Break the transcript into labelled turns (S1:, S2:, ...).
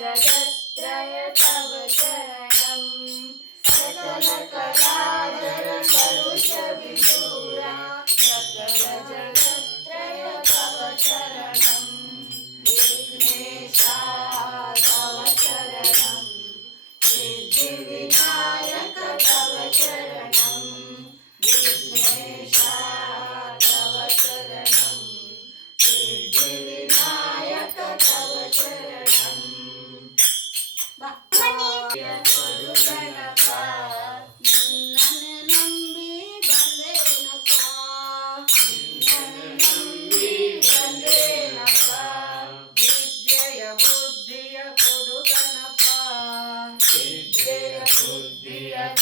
S1: जगत्रय तव चरय Yeah.